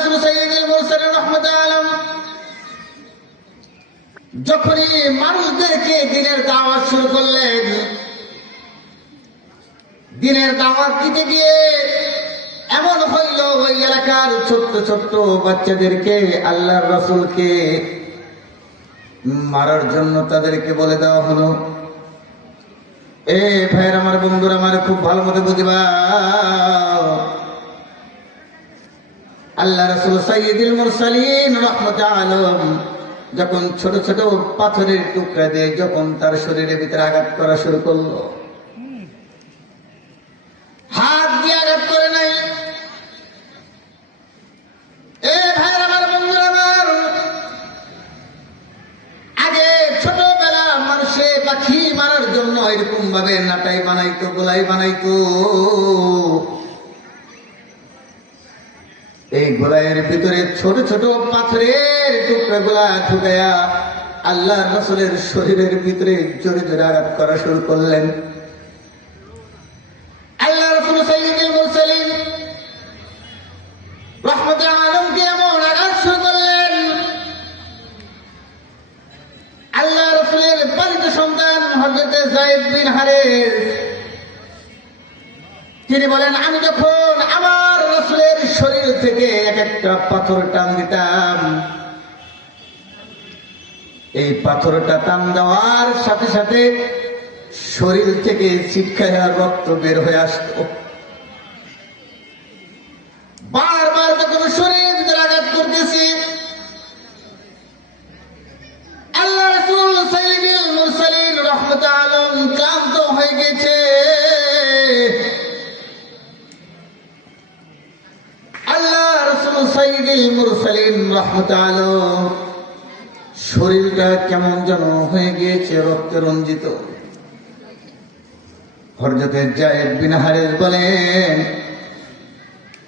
রাসূল সাইয়্যিদুল মুরসালিন রাহমাতুল আলাম যখনই মানুষদেরকে দ্বীনের দাওয়াত শুরু করলেন, দ্বীনের দাওয়াত দিতে গিয়ে এমন হইল ওই এলাকার ছোট্ট ছোট্ট বাচ্চাদেরকে আল্লাহর রাসূলকে মারার জন্য তাদেরকে বলে দেওয়া হলো। ভাইয়ের আমার, বন্ধুরা আমার, খুব ভালো মতো বুঝবা, আল্লাহ রাসূল সাইয়্যিদুল মুরসালিন রাহমাতুল আলাম যখন ছোট ছোট পাথরের টুকরা দিয়ে যখন তার শরীরের ভিতরে আঘাত করা শুরু করলো, হাত দিয়ে আঘাত করে নাই। ভাইয়ের আমার, বন্ধুরা আমার, আগে ছোটবেলা মানুষে পাখি মারার জন্য এরকম ভাবে নাটাই বানাইতো, গোলাই বানাইতো। এই গোলাইয়ের ভিতরে ছোট ছোট পাথরের টুকরা গুলা ঢুকাইয়া আল্লাহ রাসূলের শরীরের ভিতরে জোরে জোরে আঘাত করা শুরু করলেন। আল্লাহ রাসূল সাইয়্যিদুল মুরসালিন রাহমাতুল আলামকে এমন আঘাত শুরু করলেন, আল্লাহ রাসূলের পালিত সন্তান হযরত যায়েদ বিন হারেস তিনি বলেন, আমি যখন আমার রাসূলের শরীর থেকে এক একটা পাথর টান দিতাম, এই পাথরটা টান দেওয়ার সাথে সাথে শরীর থেকে ছিটকায়া রক্ত বের হয়ে আসতো। বারবার যখন শরীরের ভিতরে আঘাত করতেছি, আল্লাহ রাসূল সাইয়্যিদুল মুরসালিন রাহমাতুল আলাম ক্লান্ত হয়ে গেছে। আল্লাহ রাসূল সাইয়্যিদুল মুরসালিন রাহমাতুল আলাম শরীরটা কেমন যেন হয়ে গিয়েছে, রক্তে রঞ্জিত। হযরত যায়েদ বিন হারেস বলেন,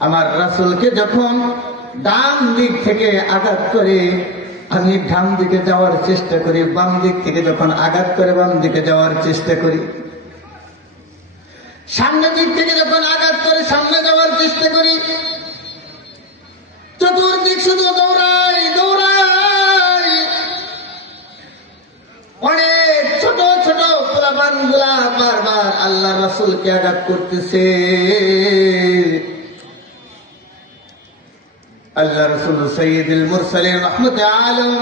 আমার রাসূলকে যখন ডান দিক থেকে আঘাত করে আমি ডান দিকে যাওয়ার চেষ্টা করি, বাম দিক থেকে যখন আঘাত করে বাম দিকে যাওয়ার চেষ্টা করি, সামনের দিক থেকে যখন আঘাত করে সামনে যাওয়ার চেষ্টা করি, চতুর্দিক শুধু দৌড়াই দৌড়াই। অনেক ছোট ছোট পোলাপান গুলা বারবার আল্লাহ রাসূলকে আঘাত করতেছে। আল্লাহ রাসূল সাইয়্যিদুল মুরসালিন রাহমাতুল আলাম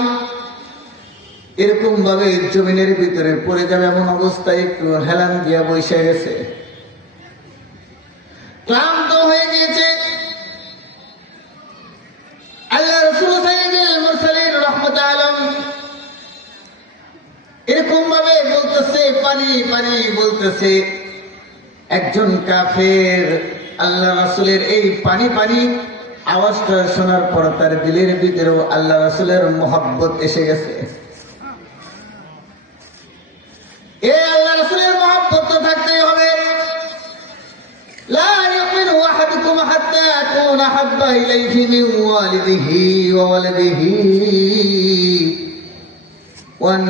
এরকম ভাবে জমিনের ভিতরে পড়ে যাবে এমন অবস্থায় একটু হেলান দিয়া বসে গেছে, ক্লান্ত হয়ে গিয়েছে। আল্লাহ রাসূল সাইয়্যিদুল মুরসালিন রাহমাতুল আলাম এরকম ভাবে বলতেছে, পানি পানি বলতেছে। একজন কাফের আল্লাহ রাসূলের এই পানি পানি আওয়াজটা শোনার পর তার দিলের ভিতরেও আল্লাহ রাসূলের মহব্বত এসে গেছে। আল্লাহ রাসূলের মহব্বত তো থাকতেই হবে। লা ইউমিনু আহাদুকুম হাত্তা আকুনা হাব্বা ইলাইহি মিন ওয়ালিদিহি ওয়া ওয়ালাদিহি ওয়ান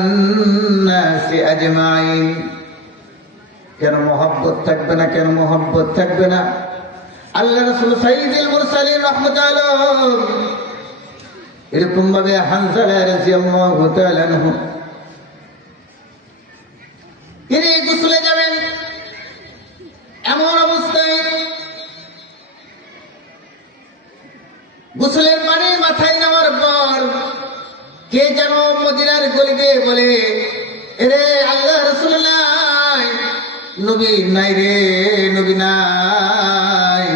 নাসি আজমাইন। কেন মহব্বত থাকবে না? কেন মহব্বত থাকবে না? আল্লাহ রাসূল সাইয়্যিদুল মুরসালিন রাহমাতুল আলাইহি এরকম ভাবে হানজালা রাদিয়াল্লাহু তাআলা আনহু তিনি গোসলে যাবেন, এমন অবস্থায় গোসলের পানি মাথায় নেওয়ার পর কে যেন মদিনার গলি দিয়ে বলে, এরে আল্লাহ রাসূল নাই, নবী নাই রে, নবী নাই,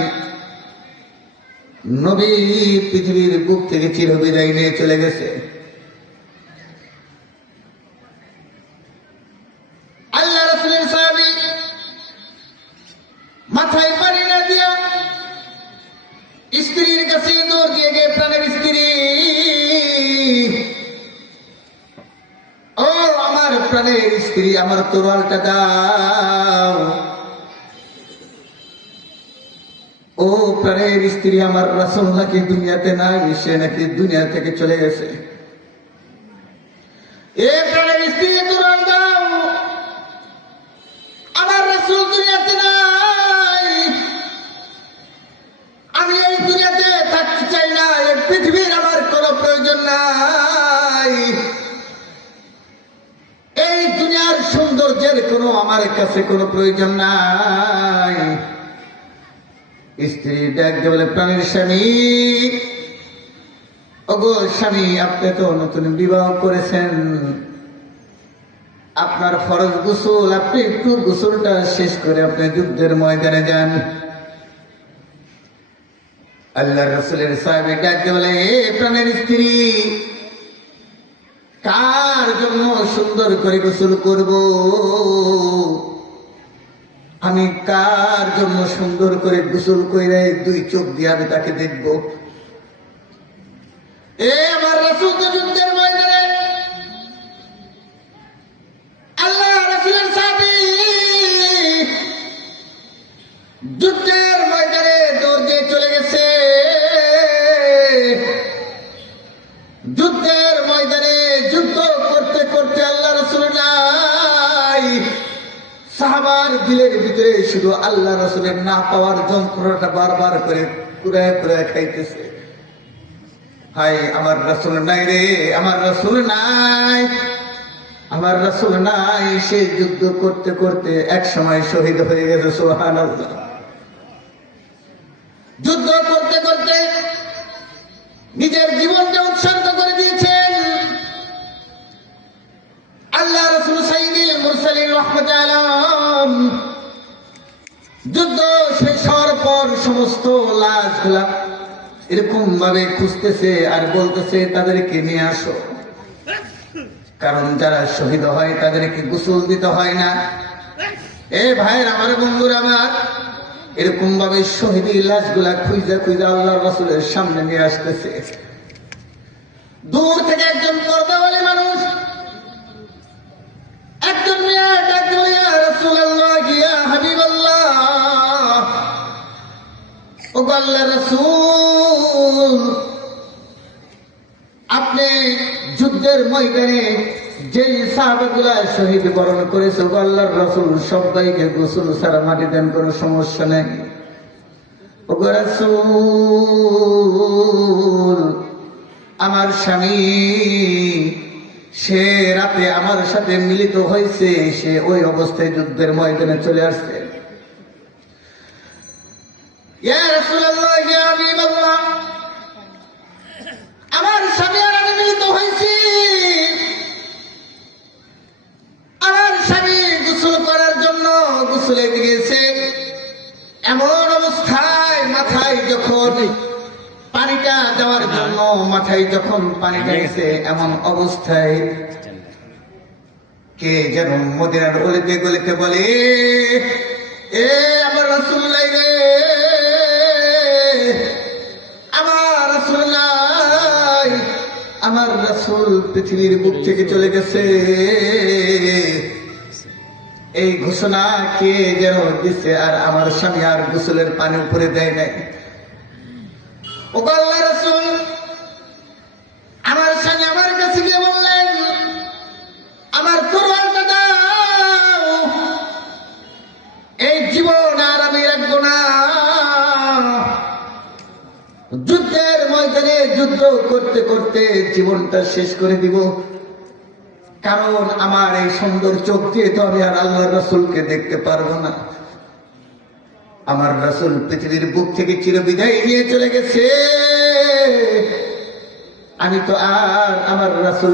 নবী পৃথিবীর বুক থেকে চিরবিদায় নিয়ে চলে গেছে। আল্লাহ রাসূলের সাহাবী মাথায় পানি না দিয়া স্ত্রীর কাছে দৌড় দিয়ে গিয়ে, প্রাণের স্ত্রী, ও আমার প্রাণের স্ত্রী, আমার তরোয়ালটা দাও। ও প্রাণের স্ত্রী, আমার রাসূল নাকি দুনিয়াতে নাই, সে নাকি দুনিয়া থেকে চলে গেছে। প্রাণের স্ত্রী, তরোয়াল দাও, আমার রাসূল দুনিয়াতে নাই, আমি এই দুনিয়াতে থাকতে চাই না, এর পৃথিবীর আমার কোনো প্রয়োজন নাই, এই দুনিয়ার সৌন্দর্যের কোনো আমার কাছে কোনো প্রয়োজন নাই। স্ত্রী ডাক দিয়ে বলে, প্রাণের স্বামী, ওগো স্বামী, আপনি তো নতুন বিবাহ করেছেন, আপনার ফরজ গোসল, আপনি একটু গোসলটা শেষ করে আপনি যুদ্ধের ময়দানে যান। আল্লাহ রাসূলের সাহাবী ডাক দিয়ে বলে, এ প্রাণের স্ত্রী, কার জন্য সুন্দর করে গোসল করব? আমি কার জন্য সুন্দর করে গোসল করে দুই চোখ দিয়ে আমি তাকে দেখব? এ আমার রাসূল তো যুদ্ধের ময়দানে, আল্লাহ রাসূলের সাহাবী যুদ্ধের ময়দানে দৌড় দিয়ে চলে গেছে। যুদ্ধের ময়দানে যুদ্ধ করতে করতে আল্লাহ রাসূল নাই, সাহাবার দিলের ভিতরে শুধু আল্লাহ রাসূলের না পাওয়ার যন্ত্রণাটা বারবার করে কুড়ায় কুড়ায় খাইতেছে। হায়, আমার রাসূল নাই রে, আমার রাসূল নাই, আমার রাসূল নাই। সে যুদ্ধ করতে করতে এক সময় শহীদ হয়ে গেছে। সুবহানাল্লাহ। যুদ্ধ করতে করতে নিজের জীবনকে উৎসর্গ করে দিয়েছেন আল্লাহ রাসূল সাইয়্যিদুল মুরসালিন রাহমাতুল আলাইহি। যুদ্ধ শেষ হওয়ার পর সমস্ত লাশগুলা এরকম ভাবে খুঁজতেছে আর বলতেছে, তাদেরকে নিয়ে আসো, কারণ যারা শহীদ হয় তাদেরকে গোসল দিতে হয় না। এ ভাইয়ের আমার, বন্ধুরা আমার, এরকম ভাবে শহীদ লাশগুলা খুঁজা খুঁজা আল্লাহ রাসূলের সামনে নিয়ে আসতেছে। দূর থেকে একজন পর্দাওয়ালী মানুষ, একজন মেয়ে ডাক দিয়ে, ইয়া রাসূলুল্লাহ, ইয়া হাবিবাল্লাহ, ও আল্লাহর রাসূল, আপনি যুদ্ধের ময়দানে যে সাহাবাগুলা শহীদ বরণ করেছে, ও আল্লাহর রাসূল, সবাইকে গোসল ছাড়া মাটি দেন, কোনো সমস্যা নেই। ও রাসূল, আমার স্বামী সে রাতে আমার সাথে মিলিত হয়েছে, সে ওই অবস্থায় যুদ্ধের ময়দানে চলে আসছে। ইয়া রাসূলুল্লাহ, ইয়া হাবিবাল্লাহ, আমার স্বামী আর আমি মিলিত হয়েছি। আমার স্বামী গোসল করার জন্য গোসলে গিয়েছে, এমন অবস্থায় মাথায় যখন পানিটা দেওয়ার জন্য মাথায় যখন পানিটা এসে, এমন অবস্থায় কে যেন মদিনার গলিতে গলিতে বলে, এ আমার রাসূল নাই রে, আমার রাসূল নাই, আমার রাসূল পৃথিবীর বুক থেকে চলে গেছে। এই ঘোষণা কে যেন দিচ্ছে, আর আমার স্বামী আর গোসলের পানি উপরে দেয় নাই। ও আল্লাহর রাসূল, আমার স্বামী আমার কাছে গিয়ে বললেন, আমার তরবারটা দাও, এই জীবন আর আমি রাখবো না, যুদ্ধের ময়দানে যুদ্ধ করতে করতে জীবনটা শেষ করে দিব, কারণ আমার এই সুন্দর চোখ দিয়ে তো আমি আর আল্লাহর রাসূলকে দেখতে পারবো না। আমার রাসূল পৃথিবীর বুক থেকে চিরবিদায় নিয়ে চলে গেছে, আমি তো আর আমার রাসূল